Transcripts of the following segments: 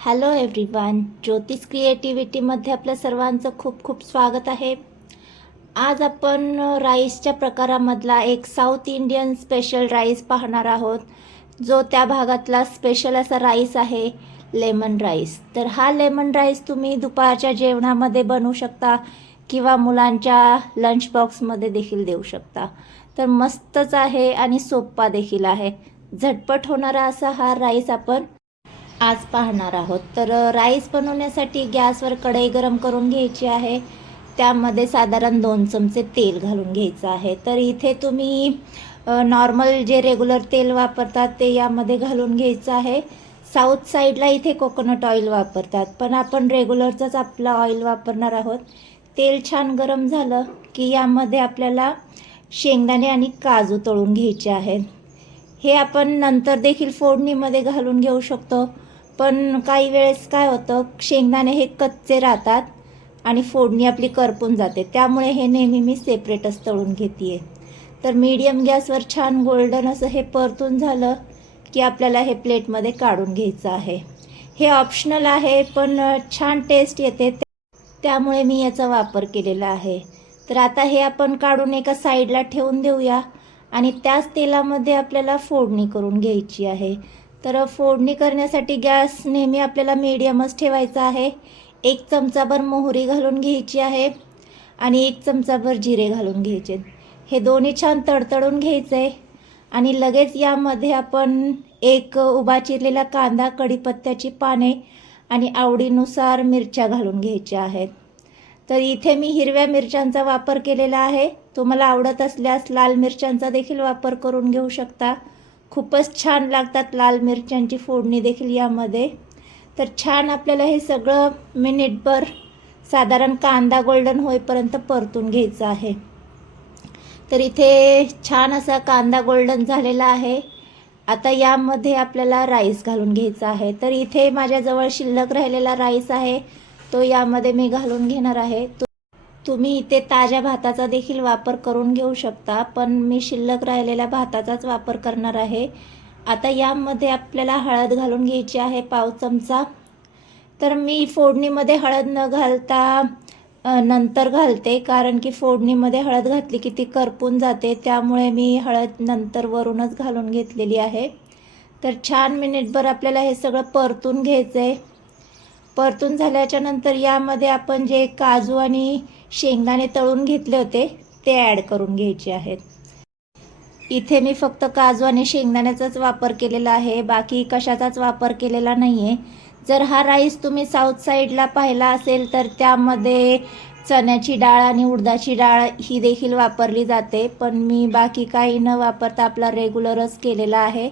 Hello everyone, ज्योतिष क्रिएटिव्हिटीमध्ये आपल्या सर्वांचं खूप खूप स्वागत आहे. आज आपण राईसच्या प्रकारामधला एक साऊथ इंडियन स्पेशल राईस पाहणार आहोत, जो त्या भागातला स्पेशल असा राईस आहे, लेमन राईस. तर हा लेमन राईस तुम्ही दुपारच्या जेवणामध्ये बनवू शकता किंवा मुलांच्या लंच बॉक्समध्ये देखील देऊ शकता. तर मस्तच आहे आणि सोपा देखील आहे. झटपट होणारा असा हा राईस आपण आज पाहणार आहोत. तर राईस बनवण्यासाठी गॅसवर कढई गरम करून घ्यायची आहे. त्यामध्ये साधारण 2 चमचे तेल घालून घ्यायचं आहे. तर इथे तुम्ही नॉर्मल जे रेग्युलर तेल वापरतात ते यामध्ये घालून घ्यायचं आहे. साऊथ साईडला इथे कोकोनट ऑइल वापरतात, पण आपण रेग्युलरचंच आपलं ऑइल वापरणार आहोत. तेल छान गरम झालं की यामध्ये आपल्याला शेंगदाणे आणि काजू तळून घ्यायचे आहेत. हे आपण नंतर देखील फोडणीमध्ये घालून घेऊ शकतो, पण काही वेळेस काय होतं, शेंगदाणे हे कच्चे राहतात आणि फोडणी आपली करपून जाते. त्यामुळे हे नेहमी मी सेपरेटच तळून घेते. तर मीडियम गॅसवर छान गोल्डन असं हे परतून झालं की आपल्याला हे प्लेटमध्ये काढून घ्यायचं आहे. हे ऑप्शनल आहे, पण छान टेस्ट येते, त्यामुळे मी याचा वापर केलेला आहे. तर आता हे आपण काढून एका साईडला ठेवून देऊया आणि त्याच तेलामध्ये आपल्याला फोडणी करून घ्यायची आहे. तर फोडणी करण्यासाठी गॅस नेहमी आपल्याला मीडियमच ठेवायचा आहे. 1 चमचाभर मोहरी घालून घ्यायची आहे आणि 1 चमचाभर जिरे घालून घ्यायचे. हे दोन्ही छान तडतडून घ्यायचे आणि लगेच यामध्ये आपण एक उभा चिरलेला कांदा, कढीपत्त्याची पाने आणि आवडीनुसार मिरच्या घालून घ्यायच्या आहेत. तर इथे मी हिरव्या मिरच्यांचा वापर केलेला आहे. तुम्हाला आवडत असल्यास लाल मिरच्यांचा देखील वापर करून घेऊ शकता. खूपच छान लागतात लाल मिरच्यांची फोडणी देखील यामध्ये. तर छान आपल्याला हे सगळं मिनिटभर साधारण कांदा गोल्डन होईपर्यंत परतून घ्यायचं आहे. तर इथे छान असा कांदा गोल्डन झालेला आहे. आता यामध्ये आपल्याला राईस घालून घ्यायचा आहे. तर इथे माझ्याजवळ शिल्लक राहिलेला राईस आहे, तो यामध्ये मी घालून घेणार आहे. तुम्ही इथे ताज्या भाताचा देखील वापर करून घेऊ शकता, पण मी शिल्लक राहिलेल्या भाताचाच वापर करणार आहे. आता यामध्ये आपल्याला हळद घालून घ्यायची आहे, पाव चमचा. तर मी फोडणीमध्ये हळद न घालता नंतर घालते, कारण की फोडणीमध्ये हळद घातली की ती करपून जाते. त्यामुळे मी हळद नंतर वरूनच घालून घेतलेली आहे. तर छान मिनिटभर आपल्याला हे सगळं परतून घ्यायचं आहे. परतून झाल्याच्या नंतर यामध्ये आपण जे काजू आणि शेंगदाणे तळून घेतले होते ते ॲड करून घ्यायचे आहेत. इथे मी फक्त काजू आणि शेंगदाण्याचाच वापर केलेला आहे, बाकी कशाचाच वापर केलेला नाही आहे. जर हा राईस तुम्ही साऊथ साईडला पाहिला असेल तर त्यामध्ये चण्याची डाळ आणि उडदाची डाळ ही देखील वापरली जाते, पण मी बाकी काही न वापरता आपला रेग्युलरच केलेला आहे.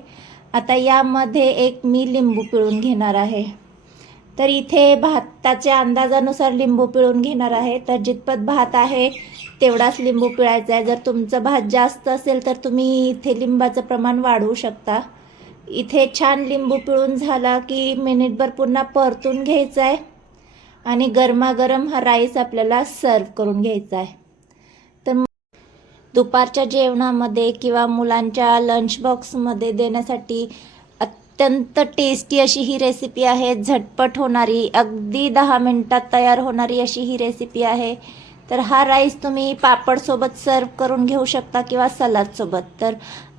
आता यामध्ये एक मी लिंबू पिळून घेणार आहे. तर इथे भाताच्या अंदाजानुसार लिंबू पिळून घेणार आहे. तर जितपत भात आहे तेवढाच लिंबू पिळायचा आहे. जर तुमचं भात जास्त असेल तर तुम्ही इथे लिंबाचं प्रमाण वाढवू शकता. इथे छान लिंबू पिळून झाला की मिनिटभर पुन्हा परतून घ्यायचा आहे आणि गरमागरम हा राईस आपल्याला सर्व करून घ्यायचा आहे. तर दुपारच्या जेवणामध्ये किंवा मुलांच्या लंच बॉक्समध्ये देण्यासाठी अत्यंत टेस्टी अशी ही रेसिपी आहे. झटपट होणारी, अगदी 10 मिनिटात तयार होणारी अशी ही रेसिपी आहे. तर हा राईस तुम्ही पापडसोबत सर्व करून घेऊ शकता किंवा सलादसोबत. तर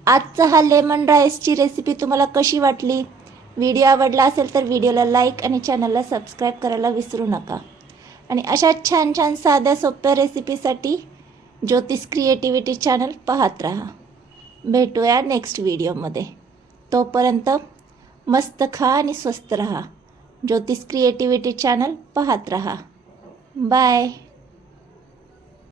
आजचा हा लेमन राईसची रेसिपी तुम्हाला कशी वाटली? व्हिडिओ आवडला असेल तर व्हिडिओला लाईक आणि चॅनलला सबस्क्राईब करायला विसरू नका. आणि अशा छान छान साध्या सोप्या रेसिपीसाठी ज्योतिष क्रिएटिव्हिटी चॅनल पाहत राहा. भेटूया नेक्स्ट व्हिडिओमध्ये. तोपर्यंत मस्त खा आणि स्वस्त रहा. ज्योतिष क्रिएटिव्हिटी चॅनल पाहत रहा. बाय.